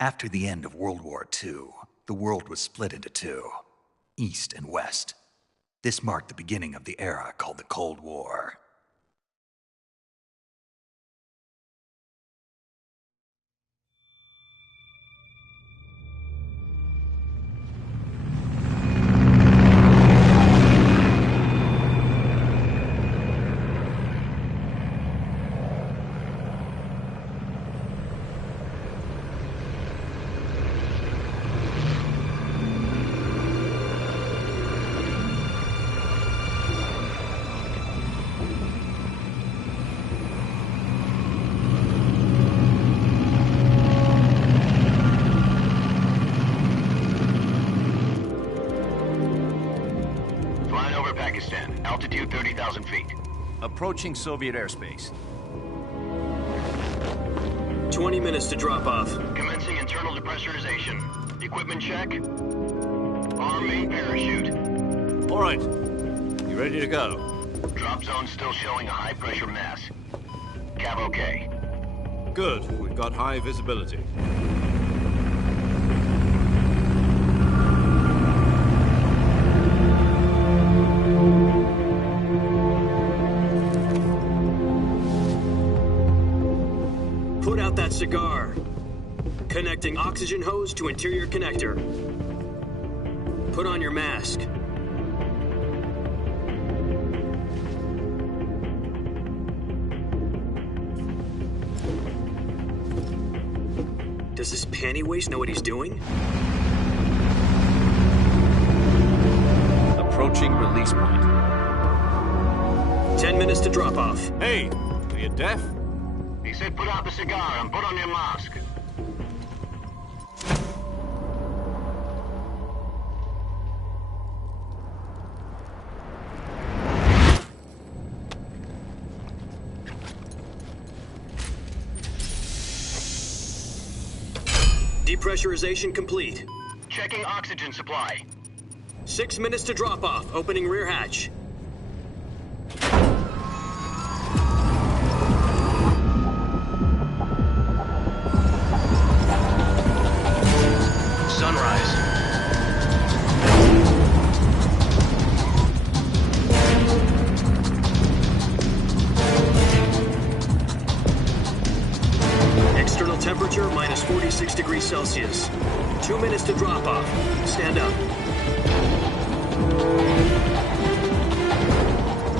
After the end of World War II, the world was split into two, East and West. This marked the beginning of the era called the Cold War. Altitude 30,000 feet. Approaching Soviet airspace. 20 minutes to drop off. Commencing internal depressurization. Equipment check. Arm main parachute. All right. You ready to go? Drop zone still showing a high pressure mass. Cav okay. Good. We've got high visibility. Put out that cigar. Connecting oxygen hose to interior connector. Put on your mask. Does this panty waste know what he's doing? Approaching release point. 10 minutes to drop off. Hey, are you deaf? He said put out the cigar and put on your mask. Depressurization complete. Checking oxygen supply. 6 minutes to drop off. Opening rear hatch. Sunrise. External temperature minus 46 degrees Celsius. 2 minutes to drop off. Stand up.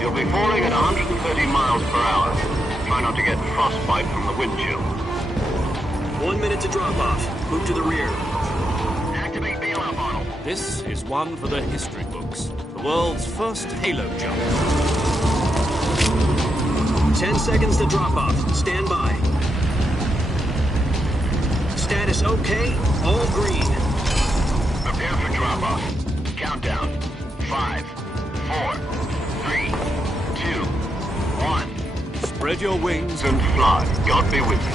You'll be falling at 130 miles per hour. Try not to get frostbite from the wind chill. 1 minute to drop off. Move to the rear. Activate bailout model. This is one for the history books. The world's first halo jump. 10 seconds to drop off. Stand by. Status okay. All green. Prepare for drop-off. Countdown. 5, 4, 3, 2, 1. Spread your wings And fly. God be with you.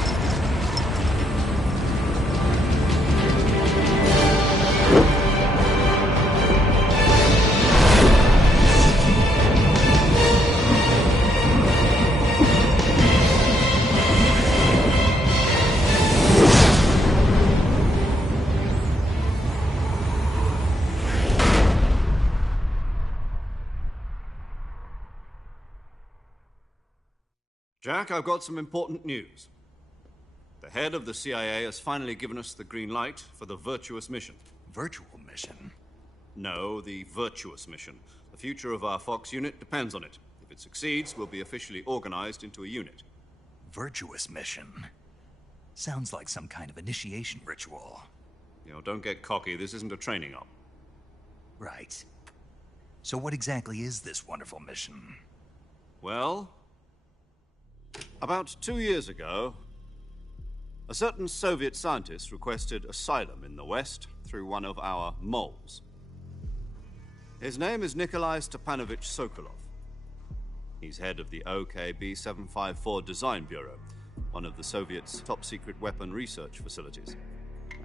Jack, I've got some important news. The head of the CIA has finally given us the green light for the Virtuous mission. Virtual mission? No, the Virtuous mission. The future of our Fox unit depends on it. If it succeeds, we'll be officially organized into a unit. Virtuous mission? Sounds like some kind of initiation ritual. You know, don't get cocky. This isn't a training op. Right. So what exactly is this wonderful mission? Well, about 2 years ago, a certain Soviet scientist requested asylum in the West through one of our moles. His name is Nikolai Stepanovich Sokolov. He's head of the OKB-754 Design Bureau, one of the Soviets' top-secret weapon research facilities,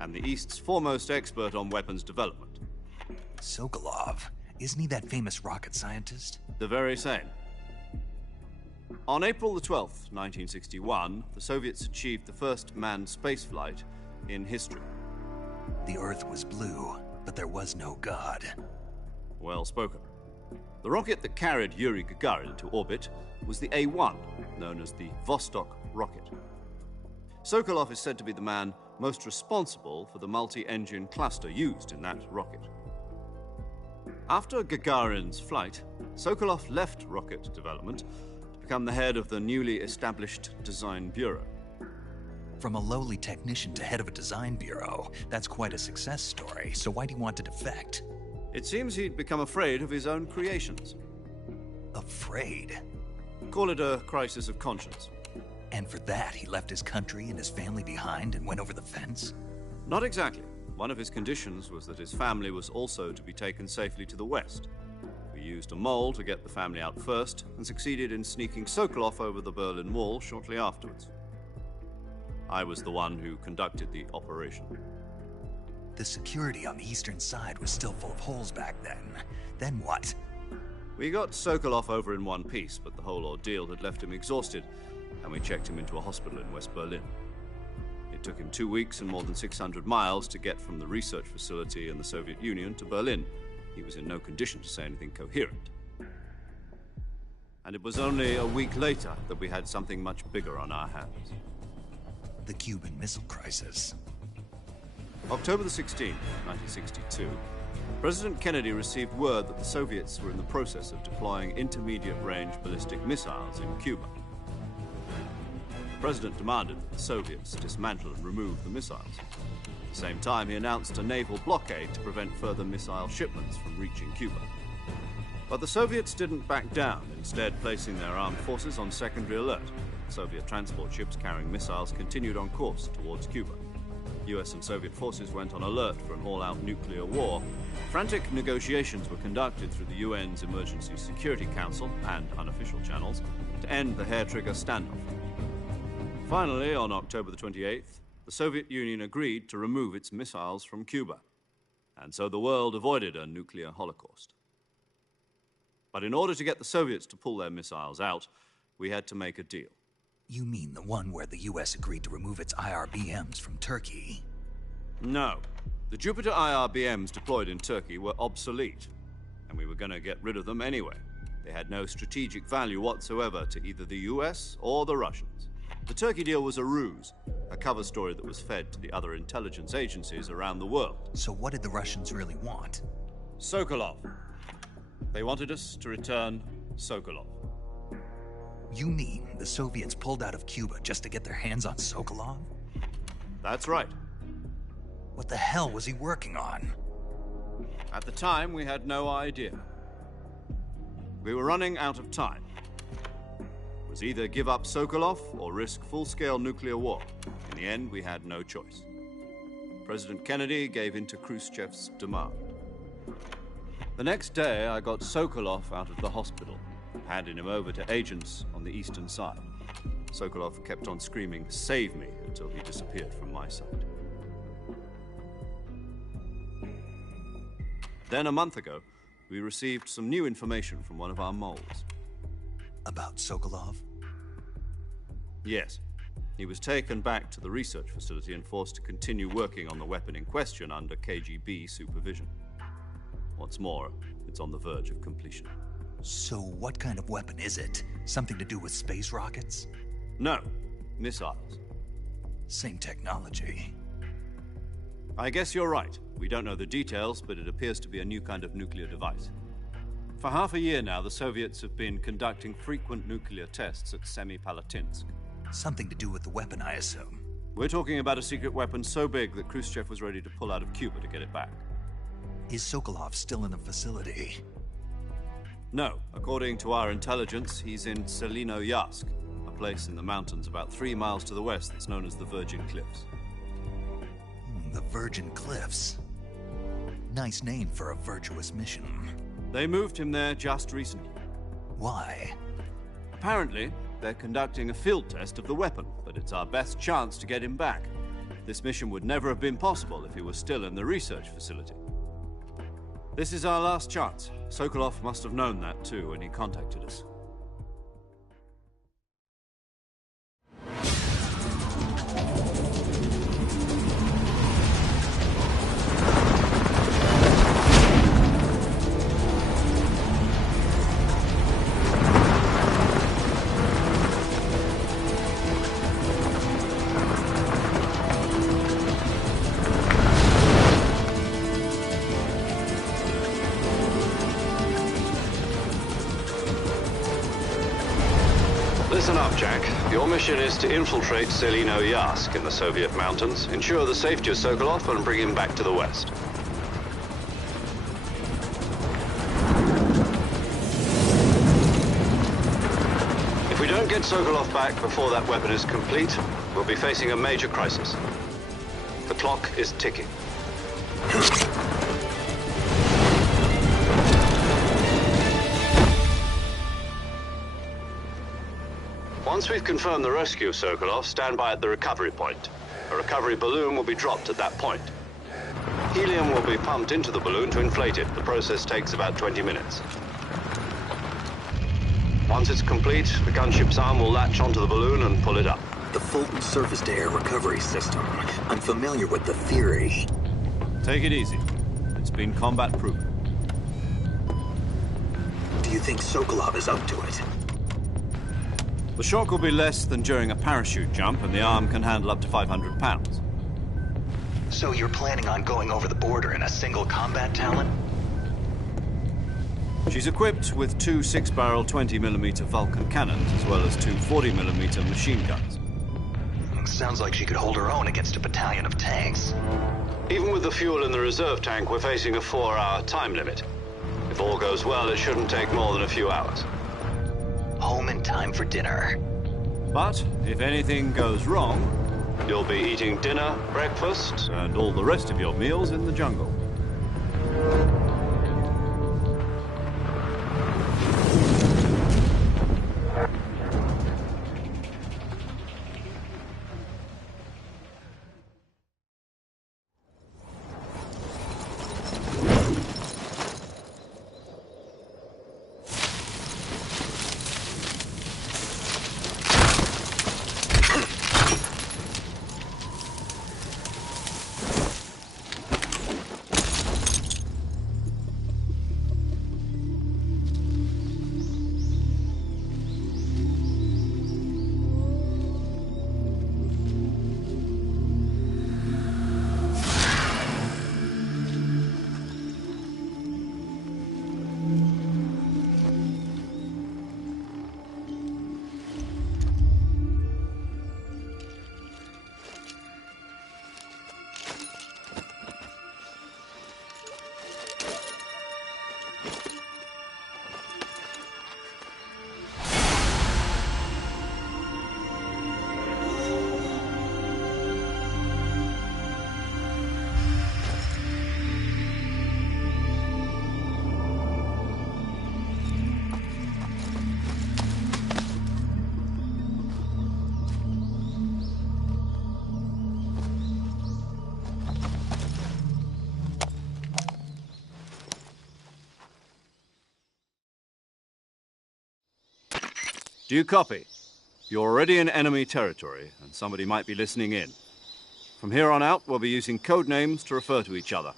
and the East's foremost expert on weapons development. Sokolov? Isn't he that famous rocket scientist? The very same. On April the 12th, 1961, the Soviets achieved the first manned spaceflight in history. The Earth was blue, but there was no God. Well spoken. The rocket that carried Yuri Gagarin into orbit was the A-1, known as the Vostok rocket. Sokolov is said to be the man most responsible for the multi-engine cluster used in that rocket. After Gagarin's flight, Sokolov left rocket development to become the head of the newly established Design Bureau. From a lowly technician to head of a design bureau, that's quite a success story, so why do you want to defect? It seems he'd become afraid of his own creations. Afraid? Call it a crisis of conscience. And for that, he left his country and his family behind and went over the fence? Not exactly. One of his conditions was that his family was also to be taken safely to the West. We used a mole to get the family out first and succeeded in sneaking Sokolov over the Berlin Wall shortly afterwards. I was the one who conducted the operation. The security on the eastern side was still full of holes back then. Then what? We got Sokolov over in one piece, but the whole ordeal had left him exhausted, and we checked him into a hospital in West Berlin. It took him 2 weeks and more than 600 miles to get from the research facility in the Soviet Union to Berlin. He was in no condition to say anything coherent. And it was only a week later that we had something much bigger on our hands. The Cuban Missile Crisis. October the 16th, 1962, President Kennedy received word that the Soviets were in the process of deploying intermediate-range ballistic missiles in Cuba. The president demanded that the Soviets dismantle and remove the missiles. At the same time, he announced a naval blockade to prevent further missile shipments from reaching Cuba. But the Soviets didn't back down, instead placing their armed forces on secondary alert. Soviet transport ships carrying missiles continued on course towards Cuba. US and Soviet forces went on alert for an all-out nuclear war. Frantic negotiations were conducted through the UN's Emergency Security Council and unofficial channels to end the hair-trigger standoff. Finally, on October the 28th, the Soviet Union agreed to remove its missiles from Cuba. And so the world avoided a nuclear holocaust. But in order to get the Soviets to pull their missiles out, we had to make a deal. You mean the one where the US agreed to remove its IRBMs from Turkey? No. The Jupiter IRBMs deployed in Turkey were obsolete, and we were going to get rid of them anyway. They had no strategic value whatsoever to either the US or the Russians. The Turkey deal was a ruse, a cover story that was fed to the other intelligence agencies around the world. So what did the Russians really want? Sokolov. They wanted us to return Sokolov. You mean the Soviets pulled out of Cuba just to get their hands on Sokolov? That's right. What the hell was he working on? At the time, we had no idea. We were running out of time. It was either give up Sokolov or risk full-scale nuclear war. In the end, we had no choice. President Kennedy gave in to Khrushchev's demand. The next day, I got Sokolov out of the hospital, handing him over to agents on the eastern side. Sokolov kept on screaming, "Save me," until he disappeared from my sight. Then, a month ago, we received some new information from one of our moles. About Sokolov? Yes. He was taken back to the research facility and forced to continue working on the weapon in question under KGB supervision. What's more, it's on the verge of completion. So what kind of weapon is it? Something to do with space rockets? No, missiles. Same technology. I guess you're right. We don't know the details, but it appears to be a new kind of nuclear device. For half a year now, the Soviets have been conducting frequent nuclear tests at Semipalatinsk. Something to do with the weapon, I assume. We're talking about a secret weapon so big that Khrushchev was ready to pull out of Cuba to get it back. Is Sokolov still in the facility? No, according to our intelligence, he's in Selino-Yarsk, a place in the mountains about 3 miles to the west that's known as the Virgin Cliffs. The Virgin Cliffs. Nice name for a virtuous mission. They moved him there just recently. Why? Apparently, they're conducting a field test of the weapon, but it's our best chance to get him back. This mission would never have been possible if he was still in the research facility. This is our last chance. Sokolov must have known that too when he contacted us. Listen up, Jack. Your mission is to infiltrate Selino-Yarsk in the Soviet mountains, ensure the safety of Sokolov, and bring him back to the west. If we don't get Sokolov back before that weapon is complete, we'll be facing a major crisis. The clock is ticking. Once we've confirmed the rescue of Sokolov, stand by at the recovery point. A recovery balloon will be dropped at that point. Helium will be pumped into the balloon to inflate it. The process takes about 20 minutes. Once it's complete, the gunship's arm will latch onto the balloon and pull it up. The Fulton surface-to-air recovery system. I'm familiar with the theory. Take it easy. It's been combat-proven. Do you think Sokolov is up to it? The shock will be less than during a parachute jump, and the arm can handle up to 500 pounds. So you're planning on going over the border in a single combat Talon? She's equipped with 2 6-barrel 20mm Vulcan cannons, as well as 2 40mm machine guns. Sounds like she could hold her own against a battalion of tanks. Even with the fuel in the reserve tank, we're facing a 4-hour time limit. If all goes well, it shouldn't take more than a few hours. Home in time for dinner. But if anything goes wrong, You'll be eating dinner, breakfast, and all the rest of your meals in the jungle. Do you copy? You're already in enemy territory, and somebody might be listening in. From here on out, we'll be using code names to refer to each other.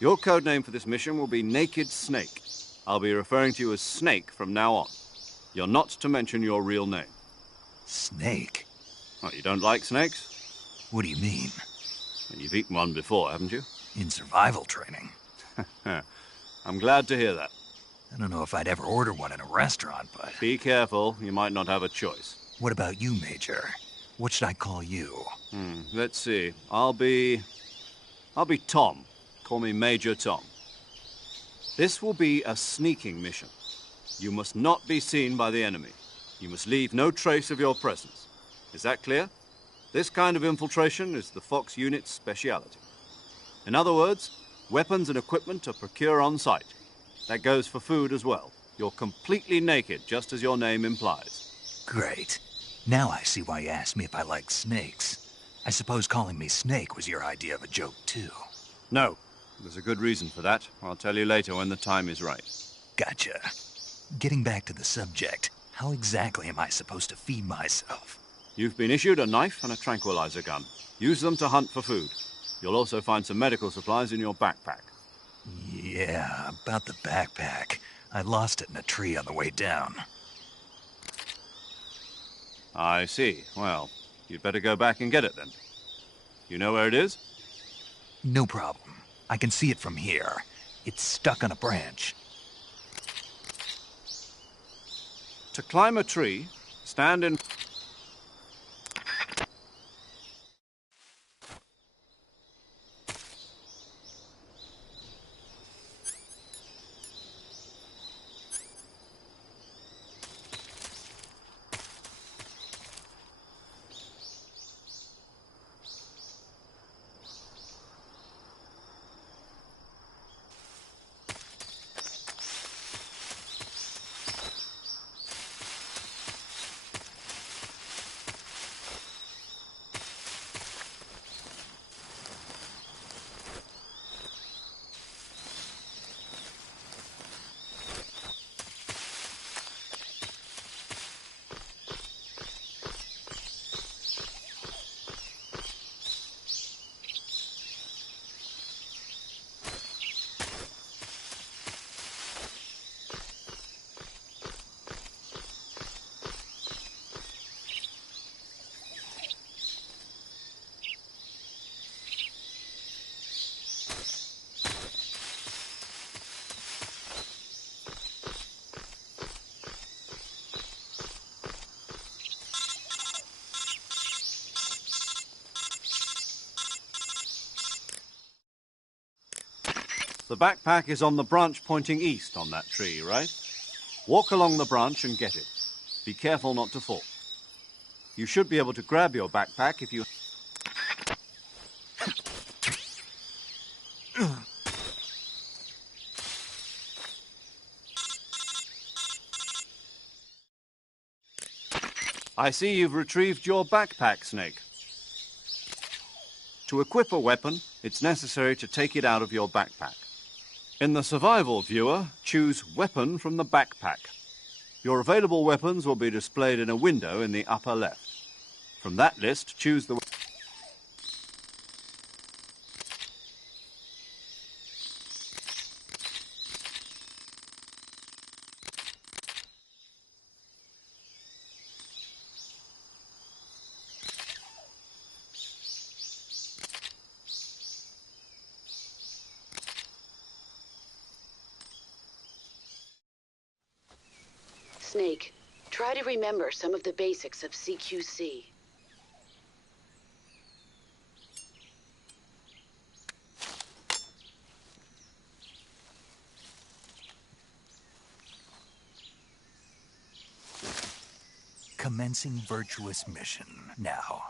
Your code name for this mission will be Naked Snake. I'll be referring to you as Snake from now on. You're not to mention your real name. Snake? Oh, you don't like snakes? What do you mean? You've eaten one before, haven't you? In survival training? I'm glad to hear that. I don't know if I'd ever order one in a restaurant, but... Be careful, you might not have a choice. What about you, Major? What should I call you? Let's see. I'll be Tom. Call me Major Tom. This will be a sneaking mission. You must not be seen by the enemy. You must leave no trace of your presence. Is that clear? This kind of infiltration is the Fox unit's speciality. In other words, weapons and equipment are procured on site. That goes for food as well. You're completely naked, just as your name implies. Great. Now I see why you asked me if I like snakes. I suppose calling me Snake was your idea of a joke, too. No. There's a good reason for that. I'll tell you later when the time is right. Gotcha. Getting back to the subject, how exactly am I supposed to feed myself? You've been issued a knife and a tranquilizer gun. Use them to hunt for food. You'll also find some medical supplies in your backpack. Yeah, about the backpack. I lost it in a tree on the way down. I see. Well, you'd better go back and get it then. You know where it is? No problem. I can see it from here. It's stuck on a branch. To climb a tree, stand in... The backpack is on the branch pointing east on that tree, right? Walk along the branch and get it. Be careful not to fall. You should be able to grab your backpack if you... I see you've retrieved your backpack, Snake. To equip a weapon, it's necessary to take it out of your backpack. In the survival viewer, choose Weapon from the backpack. Your available weapons will be displayed in a window in the upper left. From that list, choose the... Snake, try to remember some of the basics of CQC. Commencing virtuous mission now.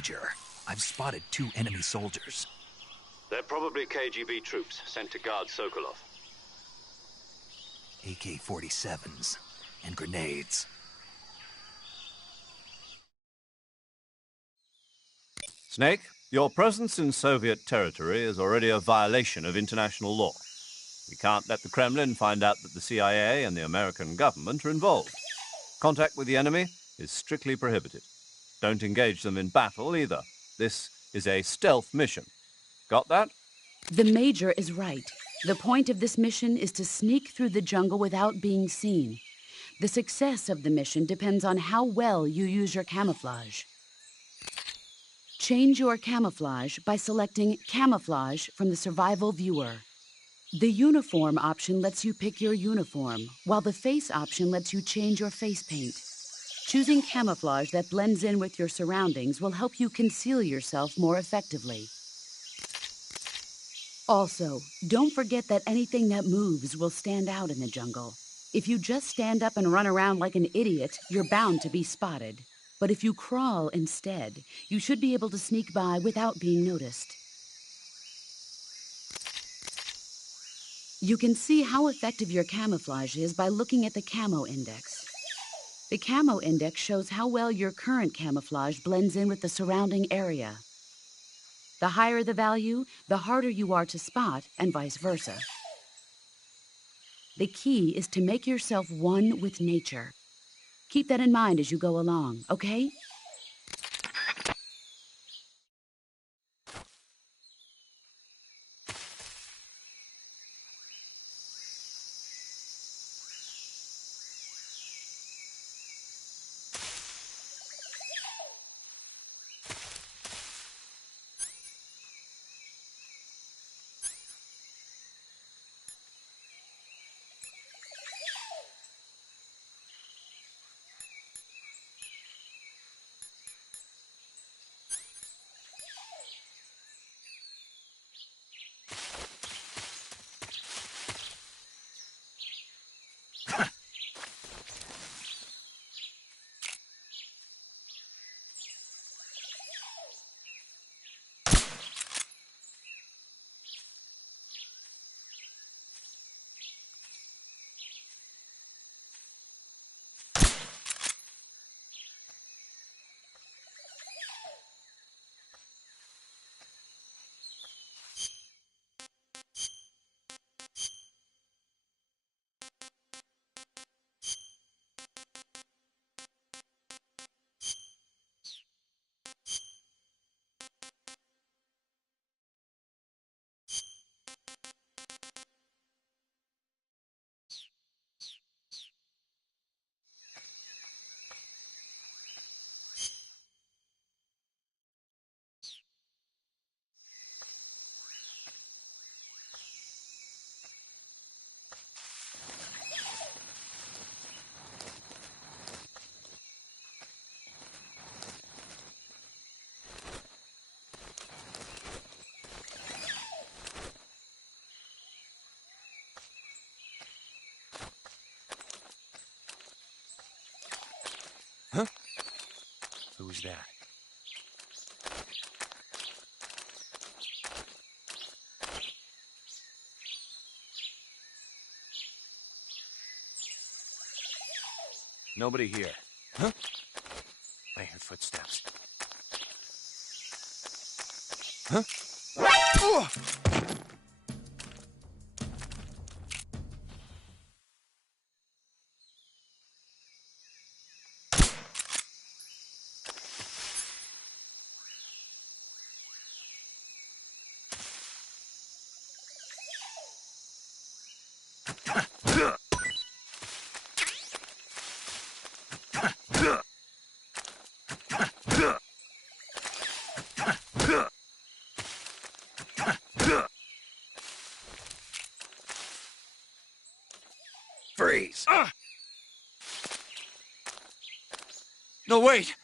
Major. I've spotted 2 enemy soldiers. They're probably KGB troops sent to guard Sokolov. AK-47s and grenades. Snake, your presence in Soviet territory is already a violation of international law. We can't let the Kremlin find out that the CIA and the American government are involved. Contact with the enemy is strictly prohibited. Don't engage them in battle either. This is a stealth mission. Got that? The Major is right. The point of this mission is to sneak through the jungle without being seen. The success of the mission depends on how well you use your camouflage. Change your camouflage by selecting Camouflage from the Survival Viewer. The Uniform option lets you pick your uniform, while the Face option lets you change your face paint. Choosing camouflage that blends in with your surroundings will help you conceal yourself more effectively. Also, don't forget that anything that moves will stand out in the jungle. If you just stand up and run around like an idiot, you're bound to be spotted. But if you crawl instead, you should be able to sneak by without being noticed. You can see how effective your camouflage is by looking at the Camo Index. The Camo Index shows how well your current camouflage blends in with the surrounding area. The higher the value, the harder you are to spot, and vice versa. The key is to make yourself one with nature. Keep that in mind as you go along, okay? Who's that? Nobody here. Huh? I hear footsteps. Huh? Freeze! No, wait!